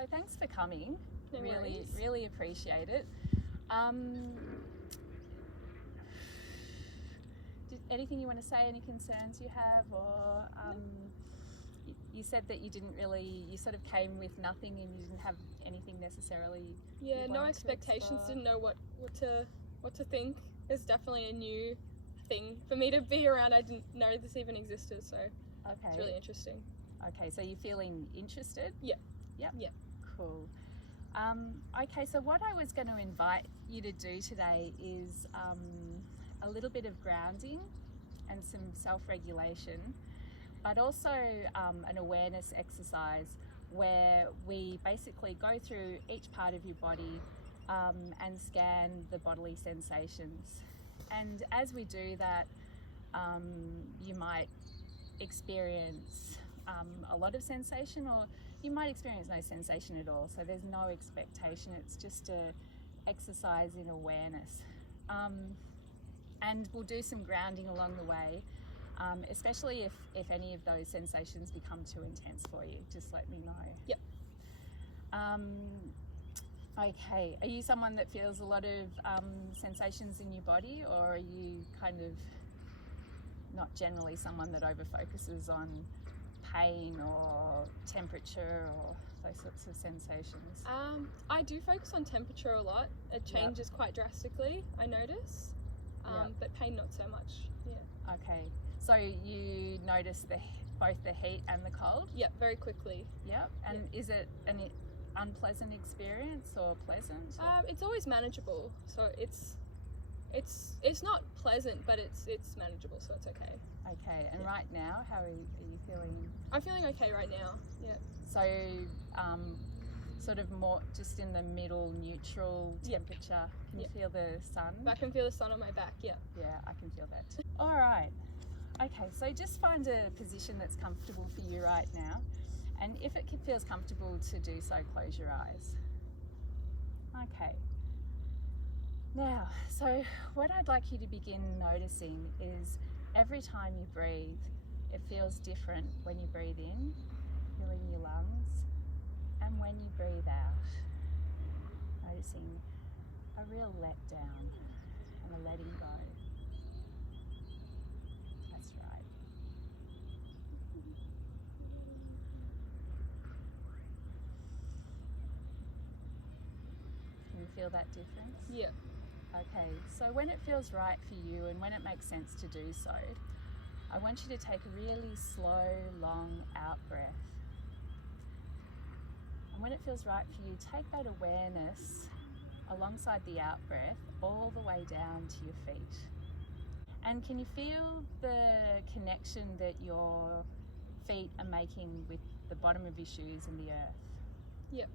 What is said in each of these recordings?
So thanks for coming. No worries. Really appreciate it. Anything you want to say? Any concerns you have, or you said that you sort of came with nothing and you didn't have anything necessarily. Yeah, no expectations. Didn't know what to think. It's definitely a new thing for me to be around. I didn't know this even existed, so it's really interesting. Okay, so you're feeling interested? Yeah. Yep. Yeah. Cool. Okay, so what I was going to invite you to do today is a little bit of grounding and some self-regulation, but also an awareness exercise where we basically go through each part of your body and scan the bodily sensations. And as we do that, you might experience a lot of sensation, or you might experience no sensation at all. So there's no expectation. It's just a exercise in awareness. And we'll do some grounding along the way, especially if any of those sensations become too intense for you. Just let me know. Yep. Okay, are you someone that feels a lot of sensations in your body, or are you kind of not generally someone that over focuses on pain or temperature or those sorts of sensations? I do focus on temperature a lot. It changes quite drastically, I notice. But pain not so much. Yeah. Okay, so you notice both the heat and the cold? Yep, very quickly. Yep. And is it an unpleasant experience or pleasant? It's always manageable. So it's not pleasant, but it's manageable, so it's okay. Okay, and right now, how are you feeling? I'm feeling okay right now, yeah. So, sort of more just in the middle neutral temperature. Can you feel the sun? I can feel the sun on my back, yeah. Yeah, I can feel that too. All right. Okay, so just find a position that's comfortable for you right now. And if it feels comfortable to do so, close your eyes. Okay. Now, so what I'd like you to begin noticing is every time you breathe, it feels different when you breathe in, filling your lungs, and when you breathe out, noticing a real letdown and a letting go. That's right. Can you feel that difference? Yeah. Okay, so when it feels right for you and when it makes sense to do so, I want you to take a really slow, long out breath. And when it feels right for you, take that awareness alongside the out breath all the way down to your feet. And can you feel the connection that your feet are making with the bottom of your shoes and the earth? Yep.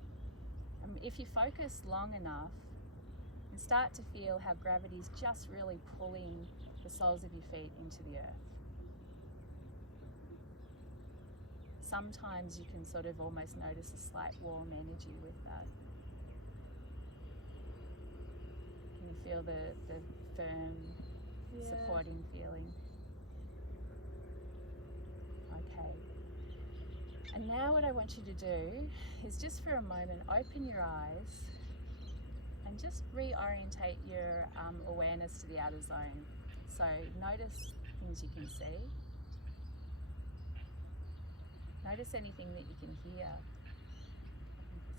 If you focus long enough, and start to feel how gravity's just really pulling the soles of your feet into the earth. Sometimes you can sort of almost notice a slight warm energy with that. Can you feel the firm, supporting feeling? Okay. And now what I want you to do is just for a moment, open your eyes and just reorientate your awareness to the outer zone. So notice things you can see. Notice anything that you can hear.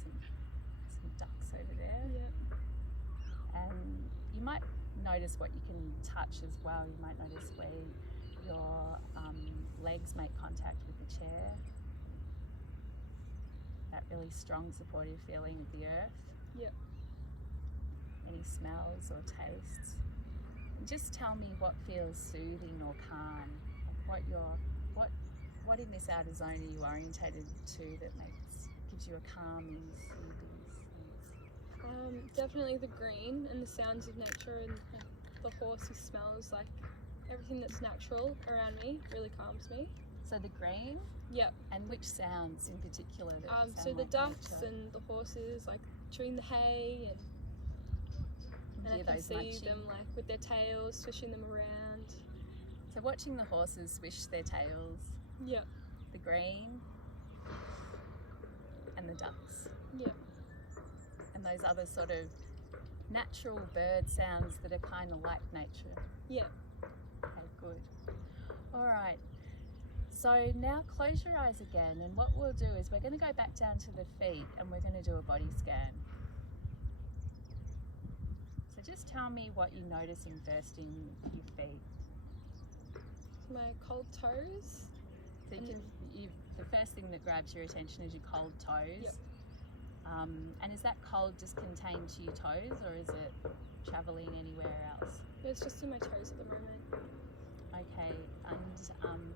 Some ducks over there. Yeah. And you might notice what you can touch as well. You might notice where your legs make contact with the chair. That really strong supportive feeling of the earth. Yep. Any smells or tastes. And just tell me what feels soothing or calm. What in this outer zone are you orientated to that gives you a calming, soothing sense? Definitely the green and the sounds of nature and the horsey smells, like everything that's natural around me really calms me. So the green? Yep. And which sounds in particular that sound so the like ducks nature? and the horses like chewing the hay and I can see them like with their tails swishing them around. So watching the horses swish their tails. Yep. The green and the ducks. Yeah. And those other sort of natural bird sounds that are kind of like nature. Yeah. Okay, good. All right. So now close your eyes again, and what we'll do is we're going to go back down to the feet and we're going to do a body scan. So just tell me what you're noticing first in your feet. My cold toes. So the first thing that grabs your attention is your cold toes. Yep. And is that cold just contained to your toes, or is it travelling anywhere else? It's just in my toes at the moment. Okay, and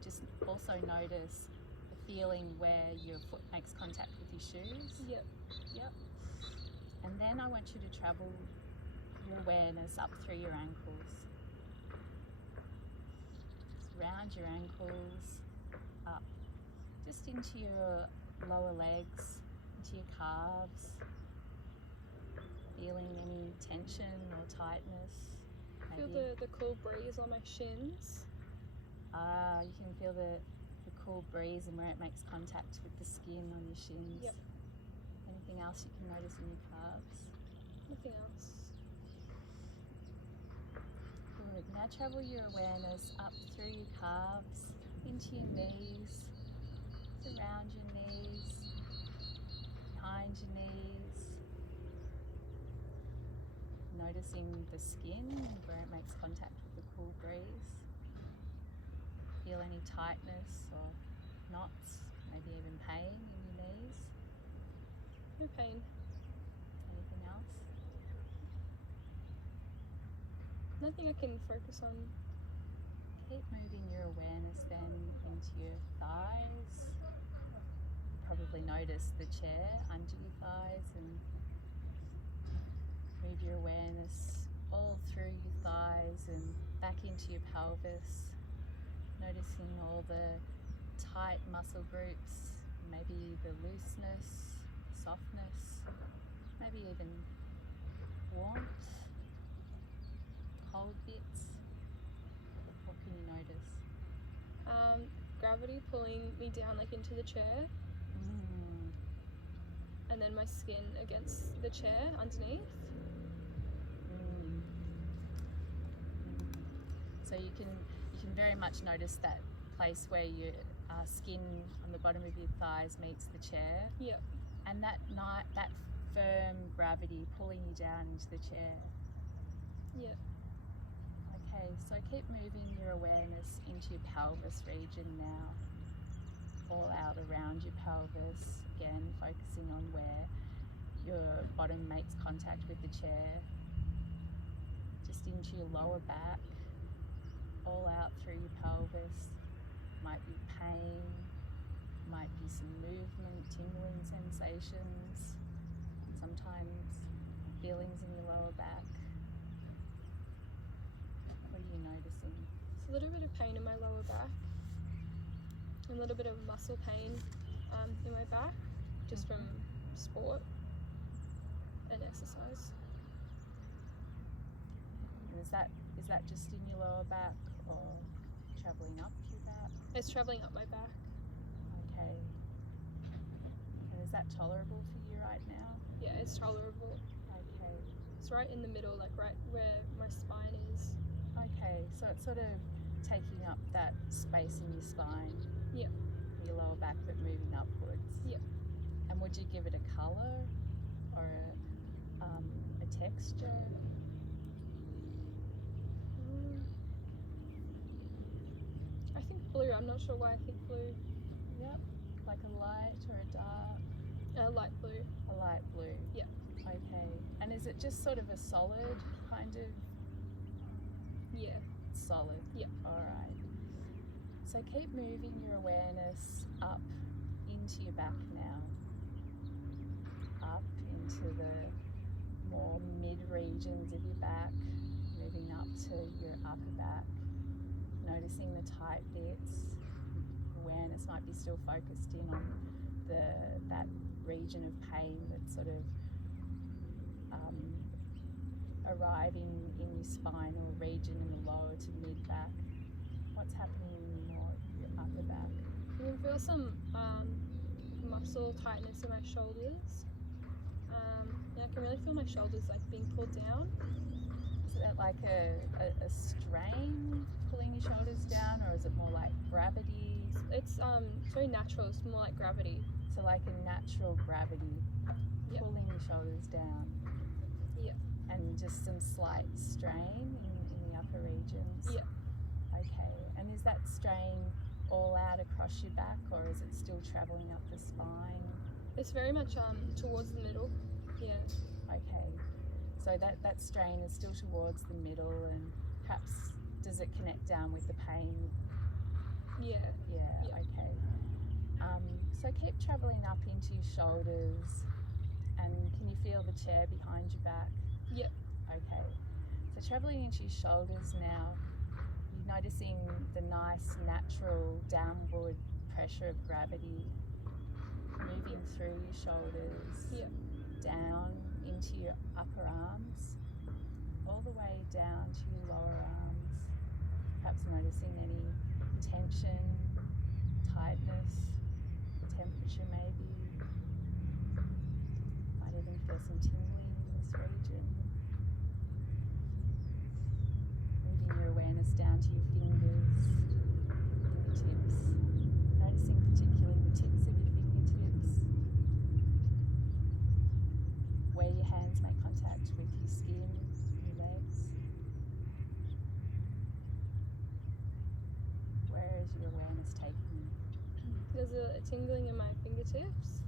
just also notice the feeling where your foot makes contact with your shoes. Yep. Yep. And then I want you to travel your awareness up through your ankles. Just round your ankles, up, just into your lower legs, into your calves, feeling any tension or tightness. Feel the cool breeze on my shins. You can feel the cool breeze and where it makes contact with the skin on your shins. Yep. Anything else you can notice in your calves? Nothing else. Good. Now travel your awareness up through your calves, into your knees, around your knees, behind your knees. Noticing the skin where it makes contact with the cool breeze. Feel any tightness or knots, maybe even pain in your knees. No pain. Anything else? Nothing I can focus on. Keep moving your awareness then into your thighs. Probably notice the chair under your thighs, and move your awareness all through your thighs and back into your pelvis. Noticing all the tight muscle groups, maybe the looseness, softness, maybe even warmth, cold bits. What can you notice? Gravity pulling me down like into the chair, and then my skin against the chair underneath. So you can very much notice that place where your skin on the bottom of your thighs meets the chair. Yep. And that firm gravity pulling you down into the chair. Yep. Okay, so keep moving your awareness into your pelvis region now. All out around your pelvis, again focusing on where your bottom makes contact with the chair. Just into your lower back, all out through your pelvis. Might be pain, might be some movement, tingling sensations, sometimes feelings in your lower back. What are you noticing? It's a little bit of pain in my lower back, a little bit of muscle pain in my back, just from sport and exercise. And is that just in your lower back or travelling up your back? It's travelling up my back. Okay. And is that tolerable for you right now? Yeah, it's tolerable. Okay. It's right in the middle, like right where my spine is. Okay, so it's sort of taking up that space in your spine. Yep. Your lower back, but moving upwards. Yep. And would you give it a colour or a texture? I think blue. I'm not sure why I think blue. Yep. Like a light or a dark? Light blue. A light blue. Yep. Okay. And is it just sort of a solid kind of? Yeah. Solid. Yep. All right. So keep moving your awareness up into your back now. Up into the more mid regions of your back, moving up to your upper back. Noticing the tight bits. Awareness might be still focused in on that region of pain that's sort of arriving in your spine or region in the lower to mid back. What's happening in your upper back? You can feel some muscle tightness in my shoulders. Yeah, I can really feel my shoulders like being pulled down. Is that like a strain pulling your shoulders down, or is it more like gravity? It's very natural. It's more like gravity. So like a natural gravity Yep. pulling your shoulders down. Yep. And just some slight strain in the upper regions. Yep. Okay. And is that strain all out across your back, or is it still travelling up the spine? It's very much towards the middle. Yeah. Okay. So that strain is still towards the middle, and perhaps does it connect down with the pain? Yeah. Yeah. Yep. Okay. So keep travelling up into your shoulders, and can you feel the chair behind your back? Yep. Okay. So travelling into your shoulders now, you're noticing the nice natural downward pressure of gravity moving through your shoulders, Yep. down into your upper arms, all the way down to your lower arms. Perhaps noticing any tension, tightness, temperature maybe. Might even feel some tingling in this region. Moving your awareness down to your fingers, fingertips. Noticing particularly the tips of your fingertips. Where your hands make contact with your skin, your legs. Where is your awareness taking you? There's a tingling in my fingertips,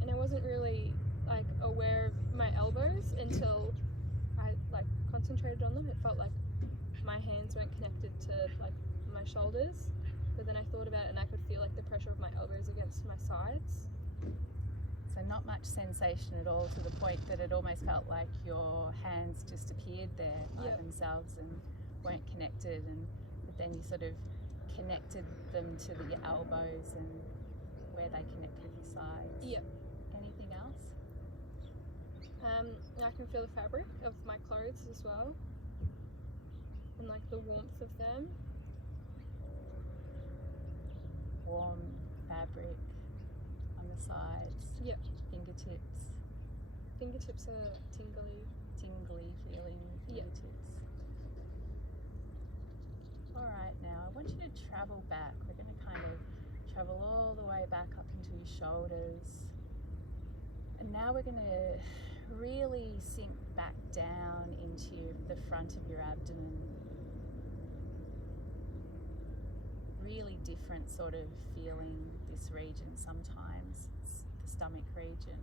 and I wasn't really like aware of my elbows until I like concentrated on them. It felt like my hands weren't connected to like my shoulders, but then I thought about it and I could feel like the pressure of my elbows against my sides. So not much sensation at all, to the point that it almost felt like your hands just appeared there by Yep. themselves and weren't connected, and but then you sort of connected them to your elbows and where they connect with your sides. Yep. Anything else? I can feel the fabric of my clothes as well, and like the warmth of them. Warm fabric on the sides. Yep. Fingertips. Fingertips are tingly. Tingly feeling in the Yep. fingertips. All right, now I want you to travel back. We're going to kind of travel all the way back up into your shoulders. And now we're going to really sink back down into the front of your abdomen. Really different sort of feeling this region sometimes. It's the stomach region.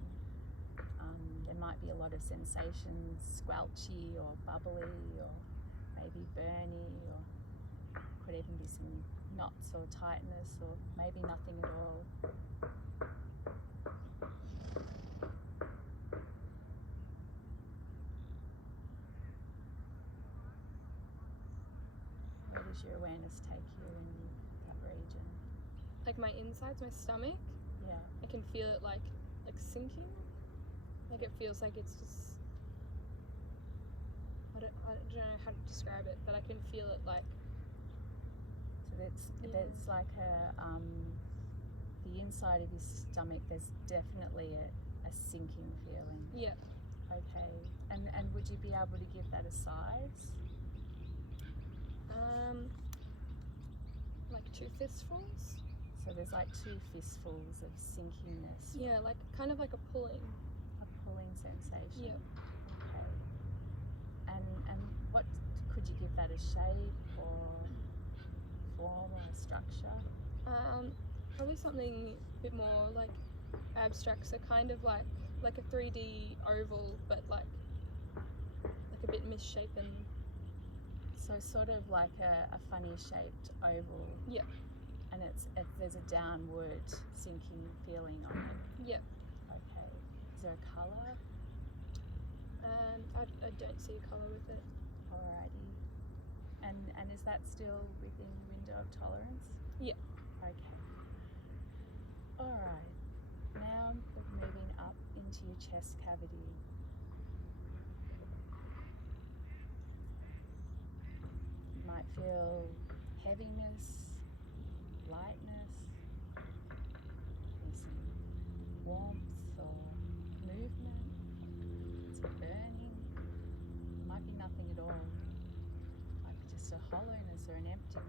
There might be a lot of sensations, squelchy or bubbly or maybe burny, or could even be some knots or tightness, or maybe nothing at all. Where does your awareness take you in that region? Like my insides, my stomach, Yeah. I can feel it like sinking. Like it feels like it's just, I don't know how to describe it, but I can feel it like. So Yeah. there's like the inside of your stomach, there's definitely a sinking feeling. Yeah. Okay. And would you be able to give that a size? Like 2 fistfuls. So there's like 2 fistfuls of sinkingness. Yeah, like kind of like a pulling. A pulling sensation. Yep. Okay. And what could you give that a shape or form or a structure? Probably something a bit more like abstract, so kind of like a 3D oval, but like a bit misshapen. So sort of like a funny shaped oval. Yep. And there's a downward sinking feeling on it. Yep. Okay. Is there a colour? I don't see a colour with it. Alrighty. And is that still within your window of tolerance? Yeah. Okay. Alright. Now we're moving up into your chest cavity. You might feel heaviness, lightness, there's some warmth or emptiness.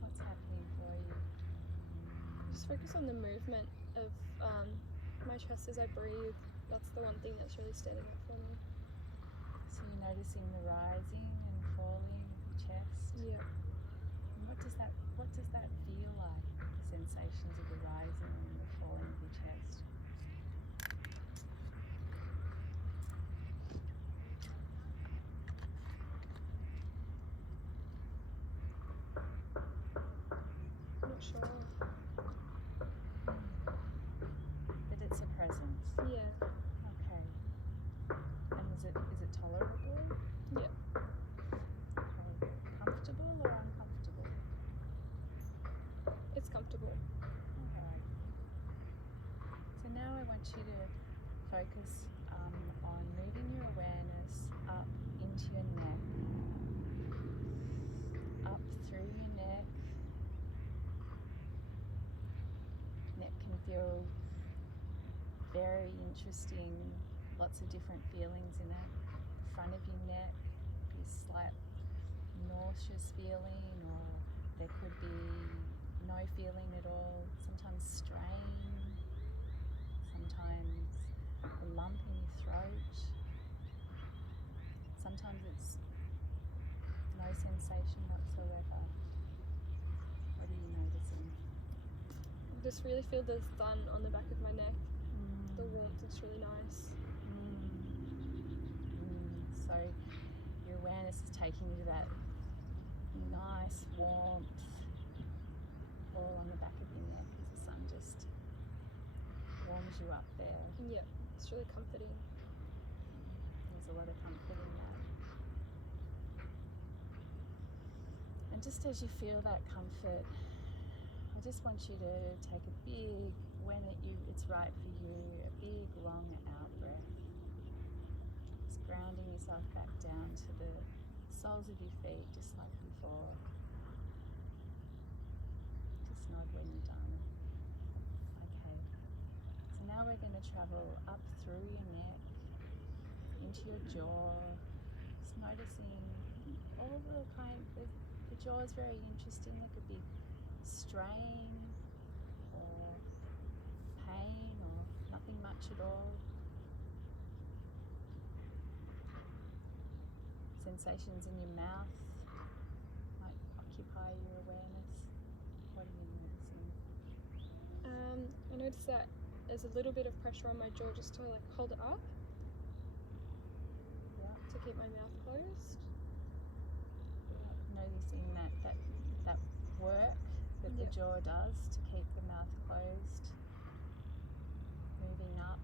What's happening for you? Just focus on the movement of my chest as I breathe. That's the one thing that's really standing out for me. So you're noticing the rising and falling of your chest. Yeah. And what does that feel like? The sensations of the rising and the falling of your chest. I'm not sure. But it's a presence. Yeah. Okay. And is it tolerable? Yeah. Okay. Comfortable or uncomfortable? It's comfortable. Alright. So now I want you to focus on moving your awareness up into your neck, up through your neck. Neck can feel very interesting, lots of different feelings in it. The front of your neck could be a slight nauseous feeling, or there could be no feeling at all, sometimes strain, sometimes a lump in your throat, sometimes it's no sensation whatsoever. What are you noticing? I just really feel the sun on the back of my neck. The warmth is really nice. So your awareness is taking you to that nice warmth all on the back of your neck as the sun just warms you up there. Yeah, it's really comforting. There's a lot of comfort in that. And just as you feel that comfort, I just want you to take a big, when it's right for you, a big long out breath. Just grounding yourself back down to the soles of your feet, just like before. Just nod when you're done. Okay. So now we're going to travel up through your neck, into your jaw. Just noticing all the the jaw is very interesting. There could be strain or pain or nothing much at all. Sensations in your mouth might occupy your awareness. What are you noticing? I noticed that there's a little bit of pressure on my jaw just to like hold it up, Yeah. to keep my mouth closed. Noticing that work that the Yeah. jaw does to keep the mouth closed, moving up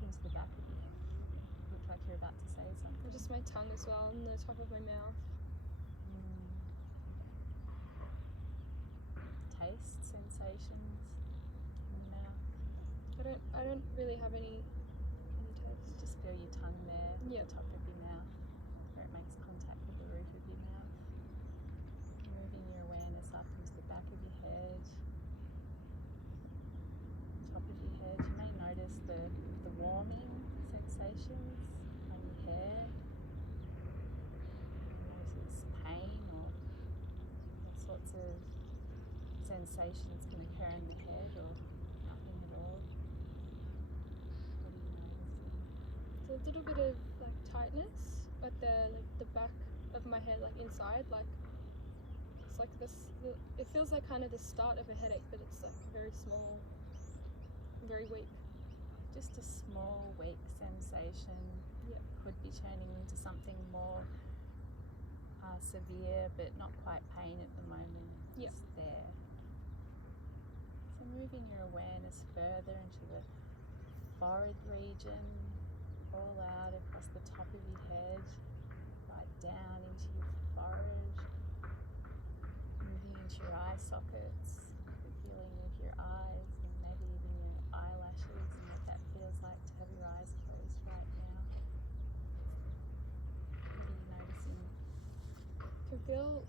into the back of your head. Look like you're about to say something. Or just my tongue as well, on the top of my mouth. Taste sensations in your mouth. I don't really have any taste. You just feel your tongue there at Yep. the top of your mouth, where it makes contact with the roof of your mouth. Moving your awareness up into the back of your head, top of your head. You may notice the warming sensations on your hair. Notice pain or all sorts of sensations can occur in the head or nothing at all. What are you noticing? There's a little bit of like tightness at the back of my head, like inside, like it's like this. It feels like kind of the start of a headache, but it's like very small, very weak. Just a small, weak sensation. Yeah. Could be turning into something more severe, but not quite pain at the moment. Yeah. It's there. So moving your awareness further into the forehead region, all out across the top of your head, right down into your forehead, moving into your eye sockets, the feeling of your eyes and maybe even your eyelashes and what that feels like to have your eyes closed right now. What are you noticing? I can feel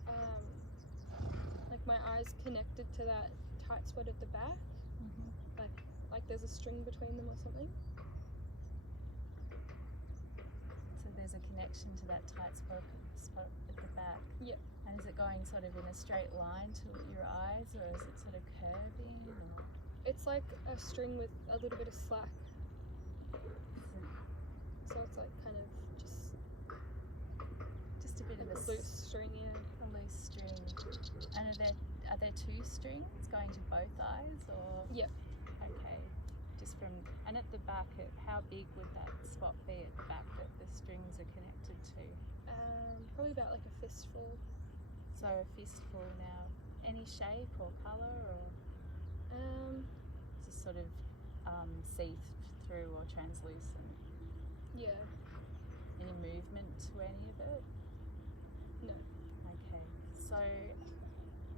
like my eyes connected to that tight spot at the back, like there's a string between them or something. So there's a connection to that tight spot at the back. Yep. And is it going sort of in a straight line to your eyes, or is it sort of curving? Or It's like a string with a little bit of slack. So it's like kind of just a bit like of a loose string, yeah. a loose string. And are there two strings going to both eyes, or? Yep. Okay. Just from, and at the back, how big would that spot be at the back that the strings are connected to? Probably about like a fistful. So a fistful now. Any shape or colour, or just sort of see-through or translucent? Yeah. Any movement to any of it? No. Okay. So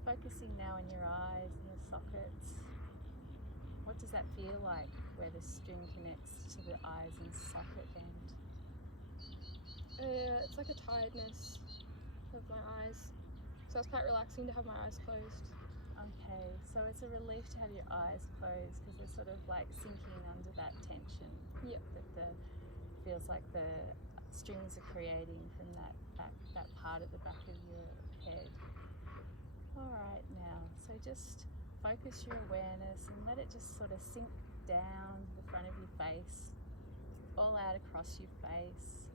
focusing now on your eyes and the sockets, what does that feel like where the string connects to the eyes and socket end? It's like a tiredness of my eyes. So it's quite relaxing to have my eyes closed. Okay, so it's a relief to have your eyes closed because they're sort of like sinking under that tension. Yep. That feels like the strings are creating from that part at the back of your head. All right, now, so just focus your awareness and let it just sort of sink down the front of your face, all out across your face,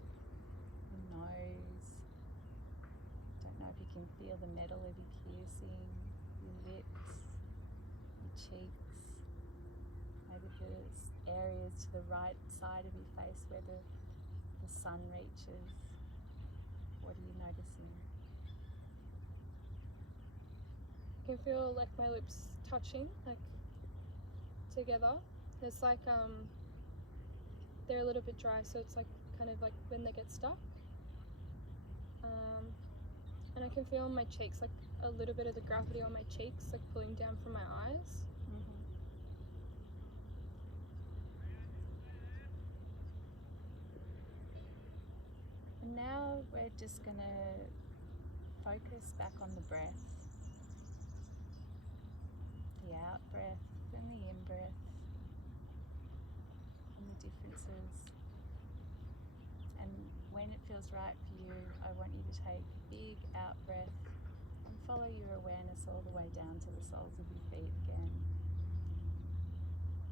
your nose. Don't know if you can feel the metal of your piercing, your lips, your cheeks, maybe there's areas to the right side of your face where the sun reaches. What are you noticing? I can feel like my lips touching, like together. It's like they're a little bit dry, so it's like kind of like when they get stuck. And I can feel on my cheeks, like a little bit of the gravity on my cheeks, like pulling down from my eyes. And now we're just going to focus back on the breath, the out breath and the in breath, and the differences. And when it feels right for you, I want you to take a big out breath and follow your awareness all the way down to the soles of your feet again.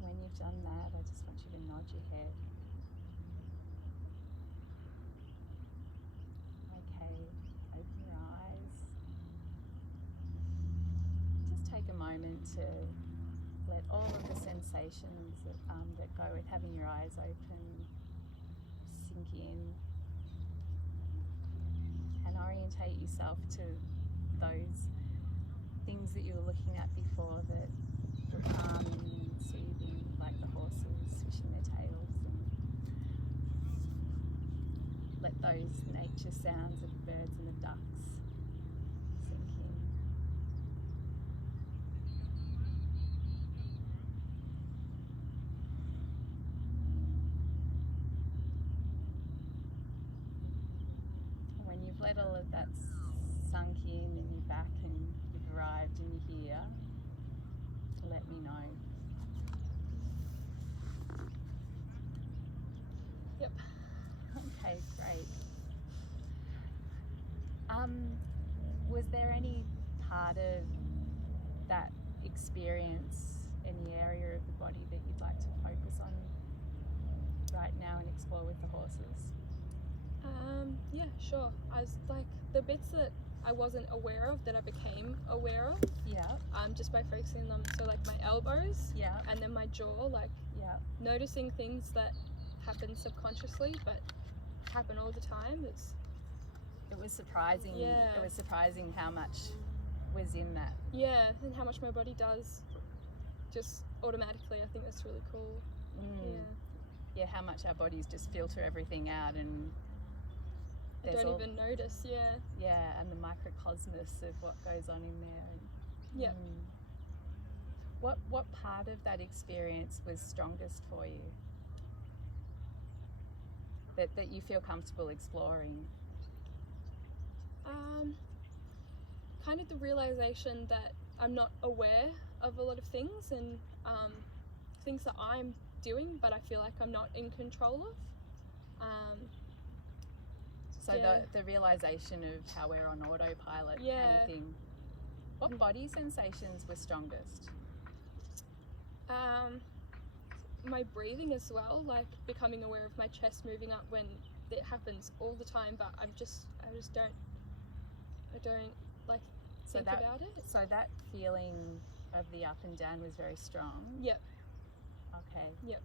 When you've done that, I just want you to nod your head. Okay, open your eyes. Just take a moment to let all of the sensations that go with having your eyes open sink in, and orientate yourself to those things that you were looking at before that were calming and soothing, like the horses swishing their tails, and let those nature sounds of the birds and the ducks sink in. When you've let all of that sunk in and you're back and you've arrived and you're here, let me know. Yep. Okay, great. Was there any part of that experience, any area of the body that you'd like to focus on right now and explore with the horses? Yeah, sure. I was like the bits that I wasn't aware of that I became aware of. Yeah. Just by focusing on them. So like my elbows. Yeah. And then my jaw, like noticing things that happen subconsciously but happen all the time. It was surprising. Yeah. It was surprising how much was in that. Yeah, and how much my body does just automatically. I think that's really cool. Yeah, how much our bodies just filter everything out, and I don't even notice. Yeah. Yeah, and the microcosmos of what goes on in there. Yeah. What part of that experience was strongest for you? That you feel comfortable exploring? Kind of the realization that I'm not aware of a lot of things, and things that I'm doing, but I feel like I'm not in control of. So Yeah. the realization of how we're on autopilot kind Yeah. of thing. What body sensations were strongest? My breathing as well, like becoming aware of my chest moving up when it happens all the time, but I just don't like think about it. So that feeling of the up and down was very strong. Yep. Okay. Yep.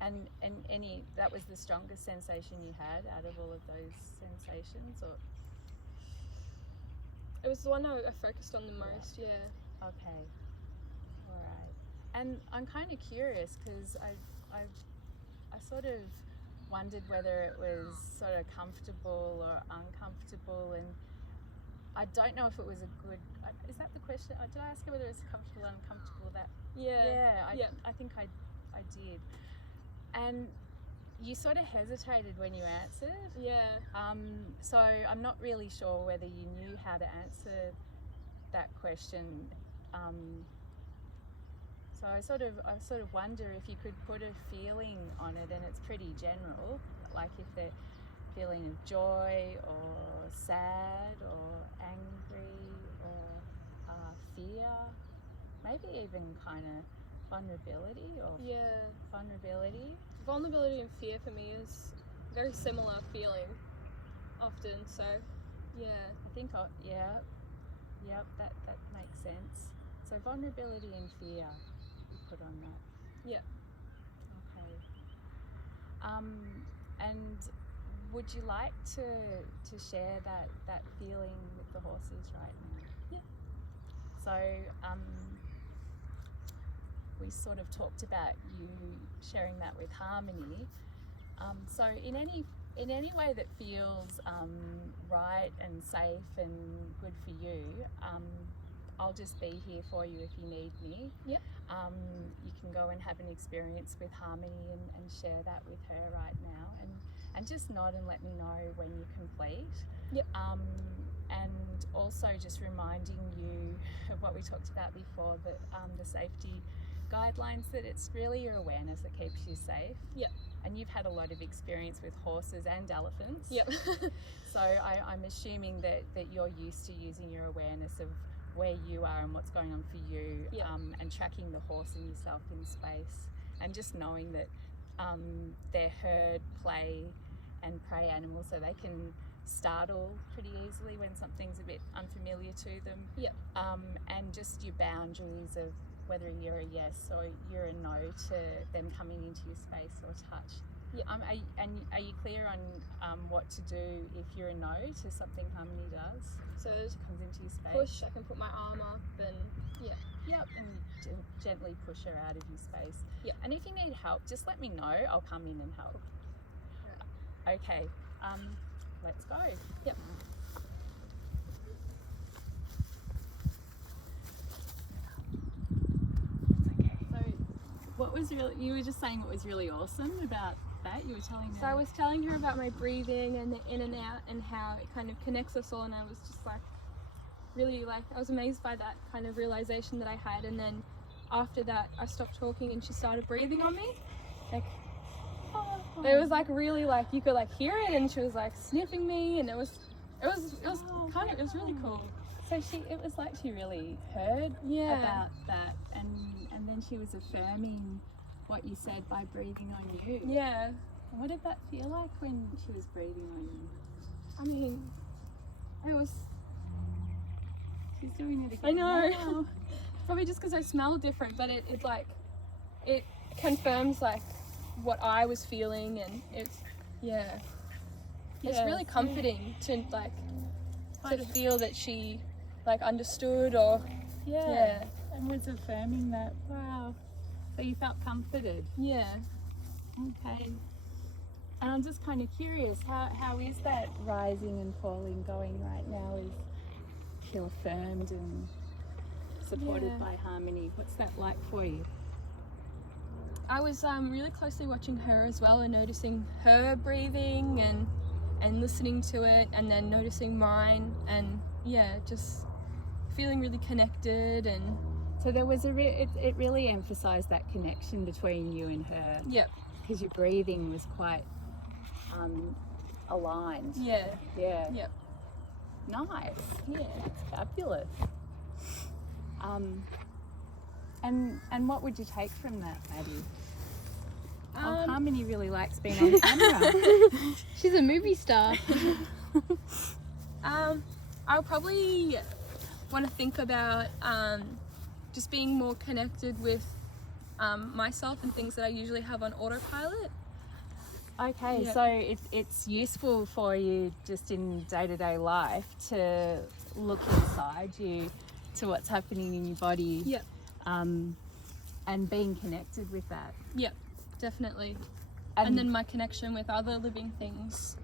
And that was the strongest sensation you had out of all of those sensations, or? It was the one I focused on the most. Yeah. Okay. All right. And I'm kind of curious because I sort of wondered whether it was sort of comfortable or uncomfortable, and I don't know if it was a good. Is that the question? Did I ask you whether it was comfortable or uncomfortable? I think I did. And you sort of hesitated when you answered. Yeah. So I'm not really sure whether you knew how to answer that question. So I sort of wonder if you could put a feeling on it, and it's pretty general, like if they're feeling of joy or sad or angry or fear, maybe even kind of vulnerability or vulnerability. Vulnerability and fear for me is very similar feeling often, so yeah. I think yep, that makes sense. So vulnerability and fear you put on that. Yeah. Okay. And would you like to share that feeling with the horses right now? Yeah. So we sort of talked about you sharing that with Harmony. So in any way that feels right and safe and good for you, I'll just be here for you if you need me. Yep. You can go and have an experience with Harmony and share that with her right now, and just nod and let me know when you complete. Yep. And also just reminding you of what we talked about before, that the safety guidelines, that it's really your awareness that keeps you safe. Yep. And you've had a lot of experience with horses and elephants. Yep. So I'm assuming that you're used to using your awareness of where you are and what's going on for you, Yep. and tracking the horse and yourself in space, and just knowing that they're herd, play and prey animals, so they can startle pretty easily when something's a bit unfamiliar to them. Yep. And just your boundaries of whether you're a yes or you're a no to them coming into your space or touch. Yep. Are you clear on what to do if you're a no to something Harmony does? So She comes into your space. push, I can put my arm up and Yep, and gently push her out of your space. Yep. And if you need help, just let me know. I'll come in and help. Okay. Let's go. Yep. So, what was you were just saying what was really awesome about that? You were telling me. So I was telling her about my breathing and the in and out and how it kind of connects us all, and I was just like really I was amazed by that kind of realization that I had. And then after that I stopped talking and she started breathing on me, like it was like really like you could like hear it, and she was like sniffing me, and it was really cool. So it was like she really heard about that, and then she was affirming what you said by breathing on you. Yeah. What did that feel like when she was breathing on you? I mean, it was. She's doing it again. I know. Now. Probably just because I smell different, but it confirms like what I was feeling, and it's really comforting to like to feel that she like understood or and was affirming that. Wow. So you felt comforted. Yeah. Okay. And I'm just kind of curious, how is that rising and falling going right now? Is feel affirmed and supported Yeah. by Harmony. What's that like for you? I was really closely watching her as well and noticing her breathing and listening to it, and then noticing mine, and yeah, just feeling really connected. And So there was it really emphasised that connection between you and her, yep, because your breathing was quite aligned. yeah, Yeah. yep, Nice. yeah. That's fabulous. And what would you take from that, Maddie? Harmony really likes being on camera. She's a movie star. I'll probably want to think about just being more connected with myself and things that I usually have on autopilot. Okay, Yeah. so it's useful for you just in day-to-day life to look inside you to what's happening in your body. Yep. And being connected with that. Yep, definitely. And then my connection with other living things.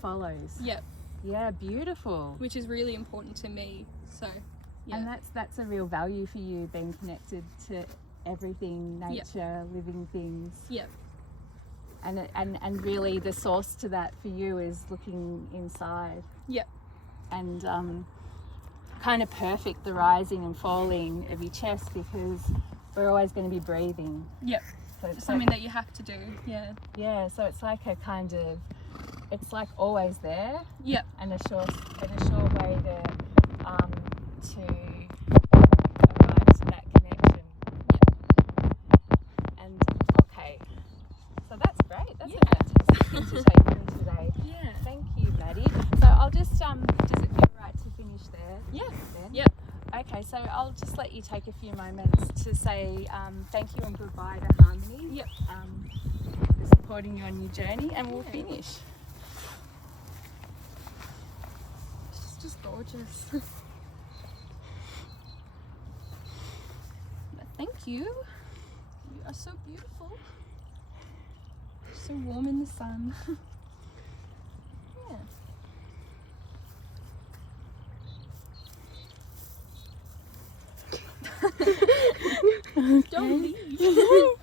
Follows. Yep, Yeah, beautiful. which is really important to me. So, yeah. And that's a real value for you, being connected to everything, nature, living things. Yep. And really the source to that for you is looking inside. Yep. And kind of perfect the rising and falling of your chest, because we're always going to be breathing. Yep. So it's Something like, that you have to do. Yeah. yeah, so it's like a kind of, it's like always there, Yep. and a sure way to arrive to that connection. And okay, so that's great. That's a fantastic thing to take from today. Yeah. Thank you, Maddie. So I'll just does it feel right to finish there? Yeah. Then? Yep. Okay, so I'll just let you take a few moments to say thank you and goodbye to Harmony. Yep. For supporting you on your journey, and we'll finish. She's just gorgeous. But thank you. You are so beautiful. So warm in the sun. Yeah. Don't leave.